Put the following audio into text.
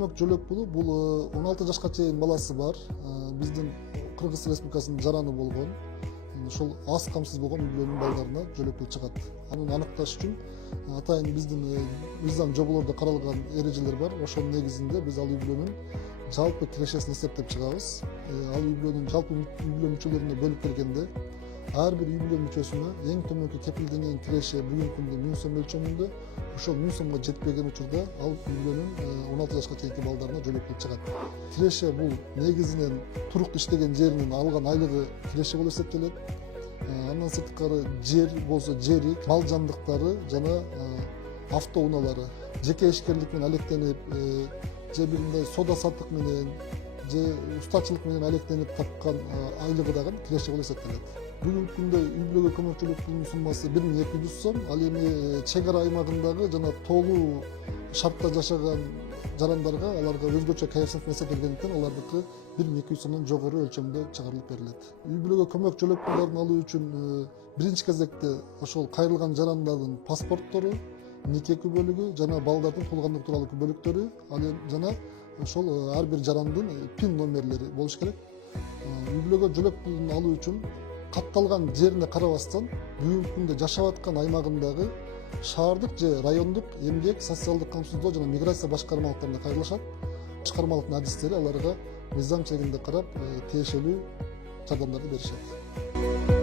көмөк жөлөк пулу бул 16 жашка чейин баласы бар биздин Кыргыз Республикасынын жараны болгон ошол аз камсыз болгон үй бүлөнүн балдарына жөлөк пул чыгат. Аны аныкташ үчүн атайын биздин мыйзам жоболордо каралган эрежелер бар. Ошонун негизинде биз ал үй бүлөнүн жалпы кирешесин эсептеп чыгабыз. Ал үй бүлөнүн жалпы үй бүлө мүчөлөрүнө бөлүп келгенде ар бир үй бүлө мүчөсүнө эң төмөнкү кепилденген киреше бүгүнкү күндө 1000 сом өлчөмүндө, ошол 1000 сомго жетпеген учурда ал үй бүлөнүн 16 жашка чейинки балдарына жөлөк пул чыгат. Киреше бул негизинен туруктуу иштеген жеринин алган айлыгы киреше болуп эсептелет. Андан сырткары жер болсо жери, мал жандыктары жана автоунаалары, жеке ишкерлик менен алектенип, же бир мындай соода саттык менен, же устачылык менен алектенип тапкан айлыгы дагы киреше болуп эсептелет. Бүгүнкү күндө үй бүлөгө көмөк жөлөк пулунун суммасы 1200 сом. Ал эми чек ара аймагындагы жана тоолуу шартта жашаган жарандарга аларга өзгөчө коэффициент эсептелгендиктен алардыкы 1200 сомдон жогору өлчөмдө чыгарылып берилет. Үй бүлөгө көмөк жөлөк пулдарын алуу үчүн биринчи кезекте ошол кайрылган жарандардын паспорттору, нике күбөлүгү жана балдардын туулгандыгы тууралуу күбөлүктөрү, ал жана ошол ар бир жарандын пин номерлери болуш керек. Үй бүлөгө жөлөк пулун алуу үчүн катталган жерине карабастан бүгүнкү күндө жашап аткан аймагындагы шаардык же райондук эмгек, социалдык камсыздоо жана миграция башкармалыктарына кайрылышат. Башкармалыктын адистери аларга мыйзам чегинде карап тиешелүү жардамдарды беришет.